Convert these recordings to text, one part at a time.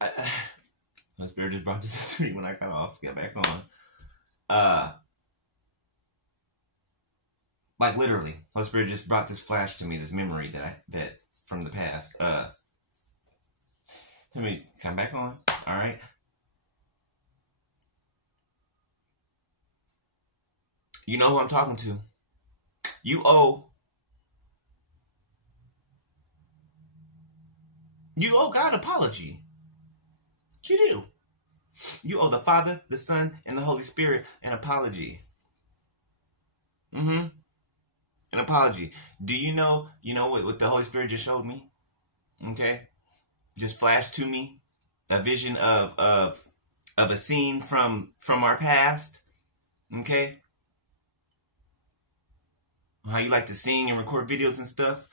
My spirit just brought this to me when I got off, got back on. Like literally, Holy Spirit just brought this flash to me, this memory that from the past. Let me come back on. All right. You know who I'm talking to. You owe God an apology. You do. You owe the Father, the Son, and the Holy Spirit an apology. An apology. Do you know what the Holy Spirit just showed me? Okay? Just flashed to me a vision of a scene from our past. Okay? How you like to sing and record videos and stuff.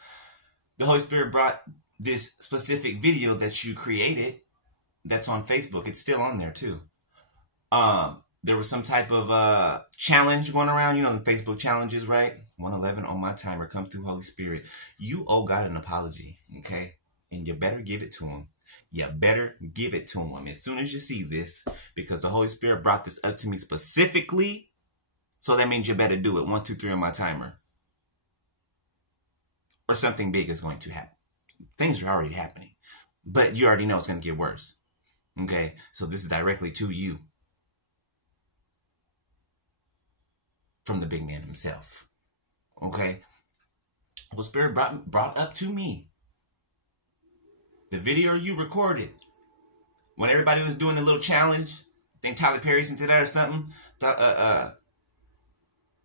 The Holy Spirit brought this specific video that you created that's on Facebook. It's still on there too. There was some type of challenge going around, the Facebook challenges, right? 111 on my timer. Come through, Holy Spirit. You owe God an apology, okay? And you better give it to him. You better give it to him as soon as you see this, because the Holy Spirit brought this up to me specifically. So that means you better do it. 1, 2, 3 on my timer. Or something big is going to happen. Things are already happening, but you already know it's going to get worse. Okay, so this is directly to you from the big man himself. Okay, Holy Spirit brought up to me the video you recorded when everybody was doing the little challenge. I think Tyler Perry's into that or something.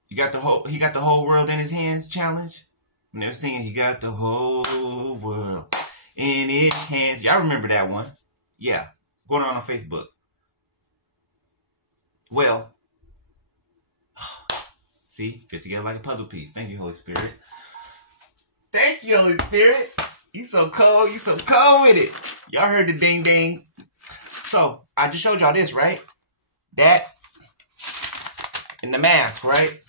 He got the whole world in his hands challenge. And they were singing, he got the whole world in his hands. Y'all remember that one? Yeah. Going on Facebook. Well, see, fit together like a puzzle piece. Thank you, Holy Spirit. Thank you, Holy Spirit. You so cold. You so cold with it. Y'all heard the ding ding. So, I just showed y'all this, right? That and the mask, right?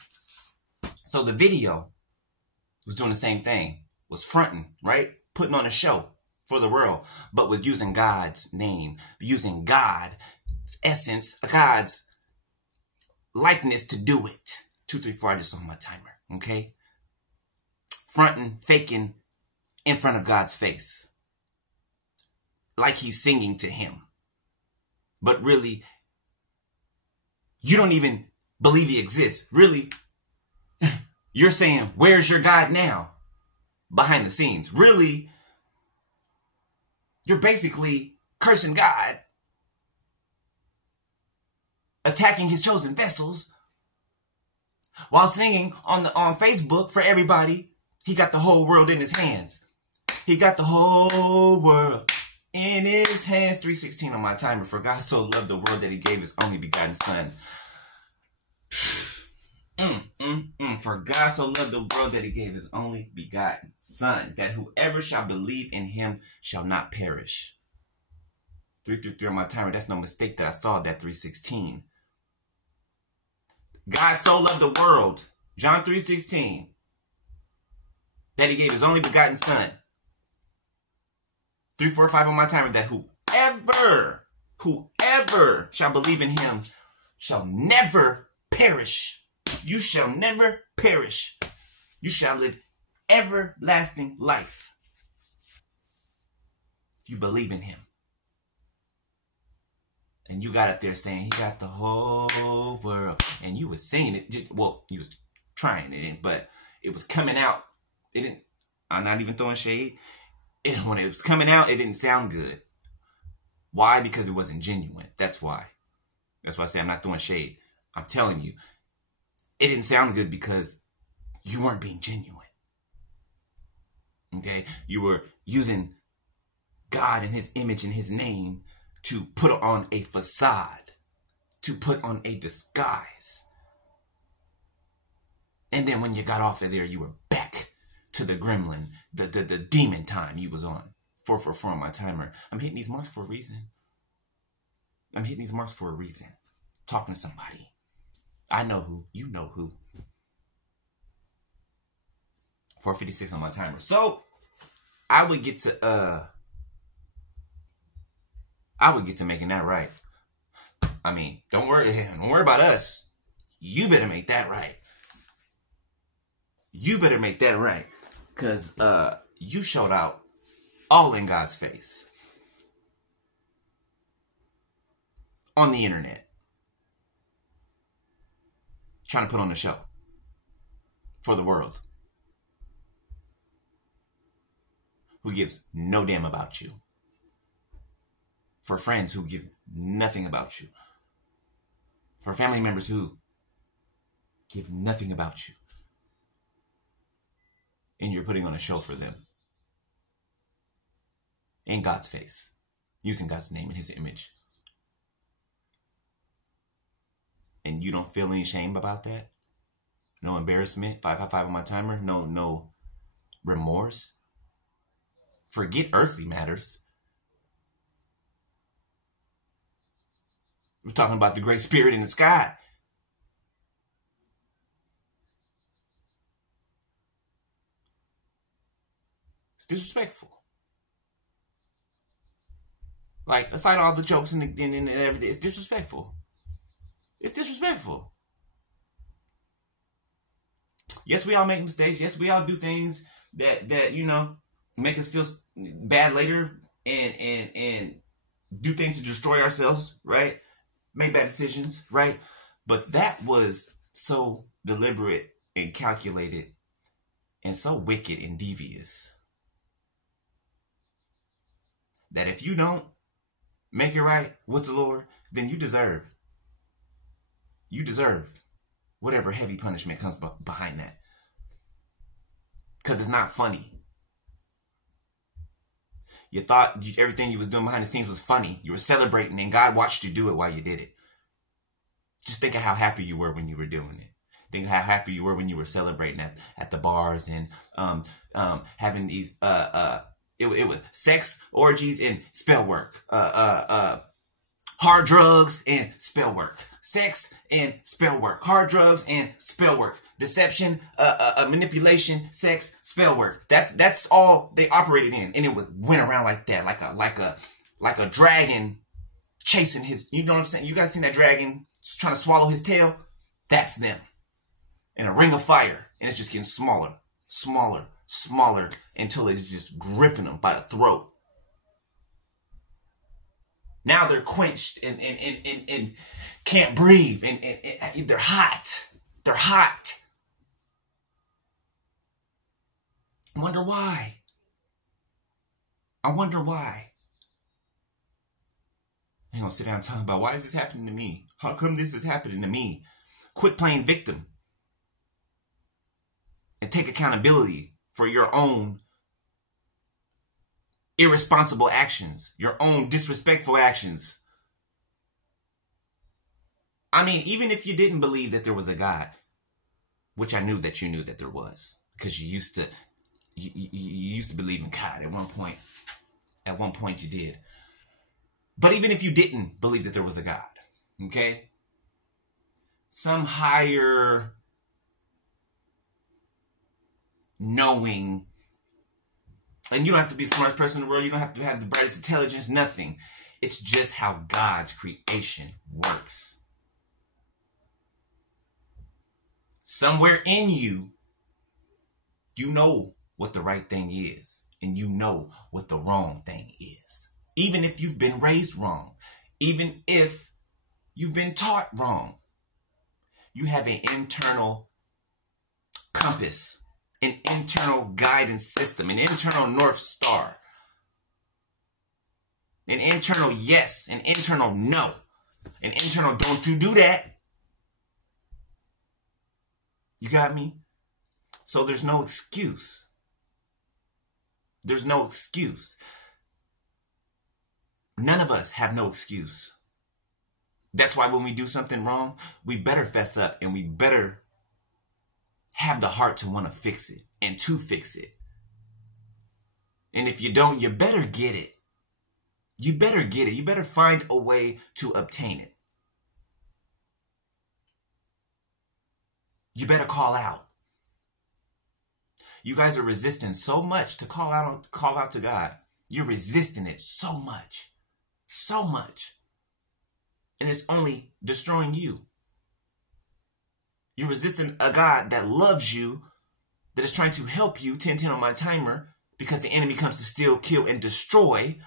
So the video was doing the same thing. Was fronting, right? Putting on a show for the world, but was using God's name, using God's essence, God's likeness to do it. 2, 3, 4, I just saw my timer, okay? Fronting, faking in front of God's face. Like he's singing to him. But really, you don't even believe he exists. Really, you're saying, where's your God now? Behind the scenes. Really, you're basically cursing God, attacking his chosen vessels, while singing on Facebook for everybody, he got the whole world in his hands. He got the whole world in his hands. 3:16 on my timer. For God so loved the world that he gave his only begotten son. For God so loved the world that he gave his only begotten son, that whoever shall believe in him shall not perish. 3:3 on my timer. That's no mistake that I saw that 3:16. God so loved the world, John 3:16, that he gave his only begotten son. 3:45 on my timer. That whoever shall believe in him shall never perish. You shall never perish. You shall live everlasting life. You believe in him. And you got up there saying, he got the whole world. And you was singing it. Well, you was trying it, but it was coming out. It didn't, I'm not even throwing shade. When it was coming out, it didn't sound good. Why? Because it wasn't genuine. That's why. That's why I say I'm not throwing shade. I'm telling you. It didn't sound good because you weren't being genuine. Okay? You were using God and his image and his name to put on a facade, to put on a disguise. And then when you got off of there, you were back to the gremlin, the demon time you was on. 4:44 on my timer. I'm hitting these marks for a reason. Talking to somebody. I know who. You know who. 4:56 on my timer. So, I would get to, I would get to making that right. I mean, don't worry about us. You better make that right. You better make that right. Because you showed out all in God's face. On the internet. Trying to put on a show. For the world. Who gives no damn about you. For friends who give nothing about you. For family members who give nothing about you. And you're putting on a show for them. In God's face. Using God's name and his image. And you don't feel any shame about that? No embarrassment? 555 on my timer? No remorse? Forget earthly matters. We're talking about the great spirit in the sky. It's disrespectful. Like, aside all the jokes and everything, it's disrespectful. It's disrespectful. Yes, we all make mistakes. Yes, we all do things that you know, make us feel bad later and do things to destroy ourselves, right? Make bad decisions, right? But that was so deliberate and calculated and so wicked and devious that if you don't make it right with the Lord, then you deserve whatever heavy punishment comes behind that. Because it's not funny. You thought everything you was doing behind the scenes was funny. You were celebrating and God watched you do it while you did it. Just think of how happy you were when you were doing it. Think of how happy you were when you were celebrating at the bars and having these it was sex, orgies, and spell work. Hard drugs and spell work. Sex and spell work. Hard drugs and spell work. Deception, manipulation, sex, spell work. That's all they operated in, and it went around like that, like a dragon chasing his. You know what I'm saying? You guys seen that dragon trying to swallow his tail? That's them. And a ring of fire, and it's just getting smaller, smaller, smaller until it's just gripping them by the throat. Now they're quenched and can't breathe, and they're hot. They're hot. I wonder why. I wonder why. I ain't gonna sit down and talk about why is this happening to me? How come this is happening to me? Quit playing victim. And take accountability for your own irresponsible actions. Your own disrespectful actions. I mean, even if you didn't believe that there was a God, which I knew that you knew that there was. Because you used to believe in God at one point. At one point you did. But even if you didn't believe that there was a God, okay? Some higher knowing, and you don't have to be the smartest person in the world, you don't have to have the brightest intelligence, nothing. It's just how God's creation works. Somewhere in you, you know what the right thing is, and you know what the wrong thing is. Even if you've been raised wrong, even if you've been taught wrong, you have an internal compass, an internal guidance system, an internal North Star, an internal yes, an internal no, an internal don't you do that. You got me? So there's no excuse. There's no excuse. None of us have no excuse. That's why when we do something wrong, we better fess up and we better have the heart to want to fix it and to fix it. And if you don't, you better get it. You better get it. You better find a way to obtain it. You better call out. You guys are resisting so much to call out to God. You're resisting it so much. So much. And it's only destroying you. You're resisting a God that loves you, that is trying to help you, 10-10 on my timer, because the enemy comes to steal, kill, and destroy.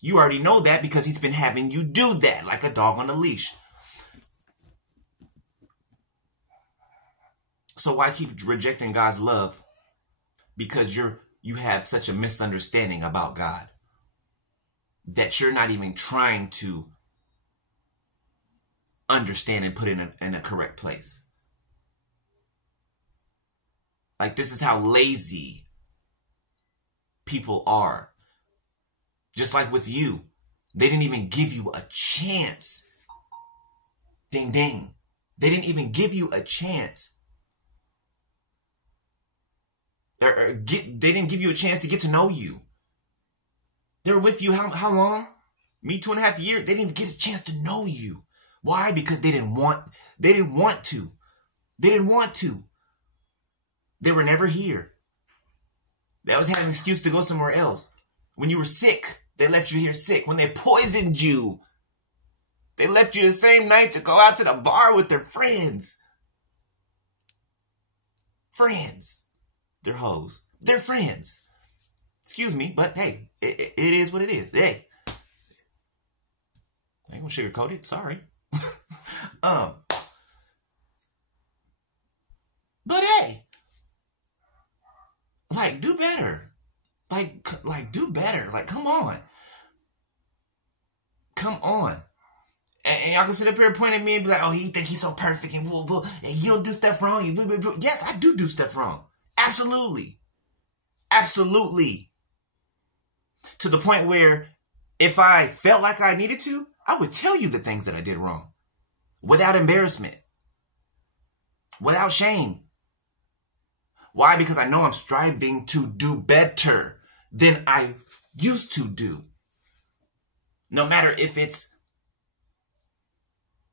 You already know that because he's been having you do that like a dog on a leash. So why keep rejecting God's love? Because you have such a misunderstanding about God that you're not even trying to understand and put in a correct place. Like, this is how lazy people are. Just like with you, they didn't even give you a chance. Ding, ding. They didn't even give you a chance. They didn't give you a chance to get to know you. They were with you how long? Me, 2.5 years. They didn't even get a chance to know you. Why? Because they didn't want to. They didn't want to. They were never here. They always had an excuse to go somewhere else. When you were sick, they left you here sick. When they poisoned you, they left you the same night to go out to the bar with their friends. Friends. They're hoes. They're friends. Excuse me, but hey, it is what it is. Hey. I ain't gonna sugarcoat it. Sorry. But hey. Like, do better. Like, do better. Like, come on. Come on. And y'all can sit up here and point at me and be like, oh, you think he's so perfect and and you don't do stuff wrong. Yes, I do stuff wrong. Absolutely. Absolutely. To the point where if I felt like I needed to, I would tell you the things that I did wrong. Without embarrassment. Without shame. Why? Because I know I'm striving to do better than I used to do. No matter if it's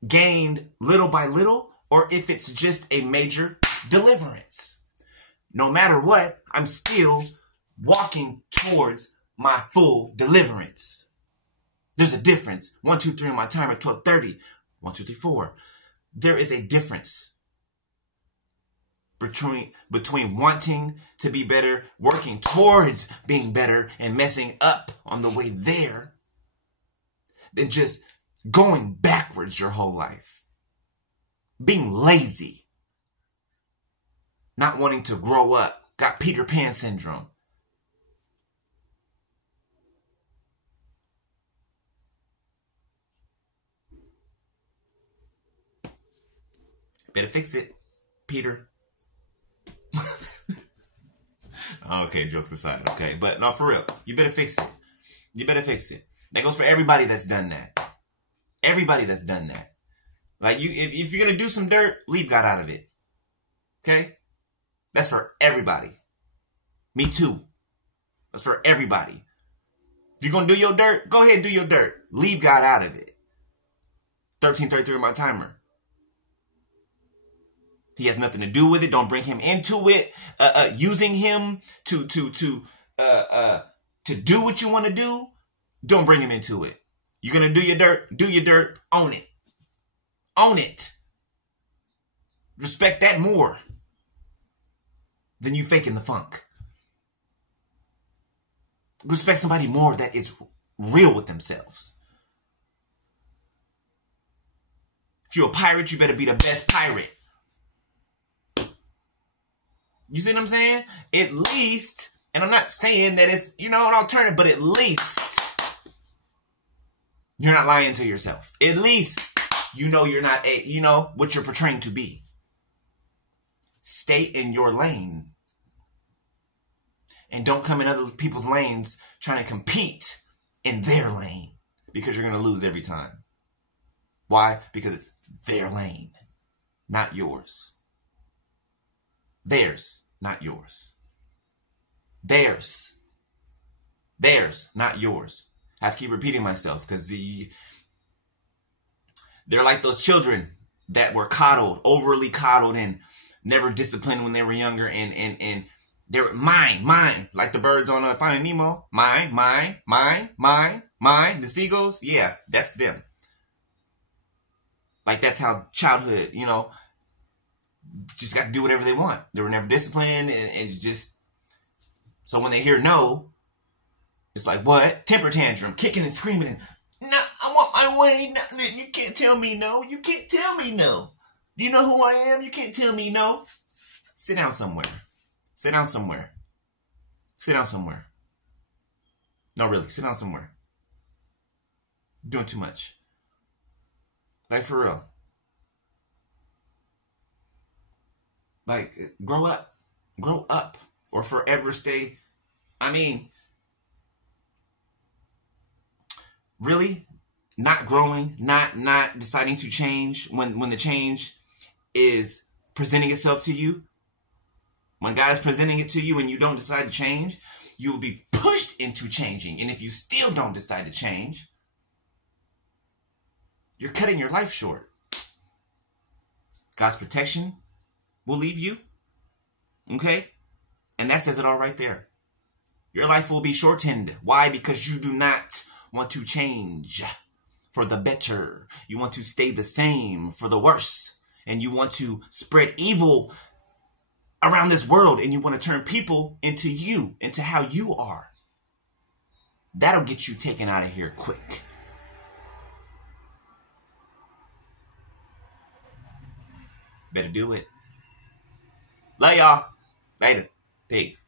gained little by little or if it's just a major deliverance. No matter what, I'm still walking towards my full deliverance. There's a difference. 1, 2, 3 on my timer, 12:30. 1, 2, 3, 4. There is a difference between wanting to be better, working towards being better, and messing up on the way there, than just going backwards your whole life. Being lazy. Not wanting to grow up. Got Peter Pan syndrome. Better fix it, Peter. Okay, jokes aside, okay. But no, for real, you better fix it. You better fix it. That goes for everybody that's done that. Everybody that's done that. Like, if you're going to do some dirt, leave God out of it. Okay? That's for everybody. Me too. That's for everybody. If you're going to do your dirt, go ahead and do your dirt. Leave God out of it. 13:33 on my timer. He has nothing to do with it. Don't bring him into it. Using him to do what you want to do. Don't bring him into it. You're going to do your dirt. Do your dirt. Own it. Own it. Respect that more than you faking the funk. Respect somebody more that is real with themselves. If you're a pirate, you better be the best pirate. You see what I'm saying? At least, and I'm not saying that it's, an alternative, but at least you're not lying to yourself. At least you're not what you're portraying to be. Stay in your lane. And don't come in other people's lanes trying to compete in their lane. Because you're going to lose every time. Why? Because it's their lane, not yours. Theirs, not yours. Theirs. Theirs, not yours. I have to keep repeating myself because they're like those children that were coddled, overly coddled, and never disciplined when they were younger, and they were mine, like the birds on Finding Nemo. Mine, Mine, the seagulls, yeah, that's them. Like, that's how childhood, just got to do whatever they want. They were never disciplined, and just, so when they hear no, it's like, what? Temper tantrum, kicking and screaming, and, no, I want my way. No, you can't tell me no. You can't tell me no. Do you know who I am? You can't tell me no. Sit down somewhere. Sit down somewhere. Sit down somewhere. No, really, sit down somewhere. You're doing too much. Like, for real. Like, grow up. Grow up. Or forever stay. I mean, really? Not growing, not deciding to change when the change is presenting itself to you. When God's presenting it to you and you don't decide to change, you will be pushed into changing. And if you still don't decide to change, you're cutting your life short. God's protection will leave you. Okay? And that says it all right there. Your life will be shortened. Why? Because you do not want to change for the better. You want to stay the same for the worse. And you want to spread evil around this world. And you want to turn people into you, into how you are. That'll get you taken out of here quick. Better do it. Love y'all. Later. Peace.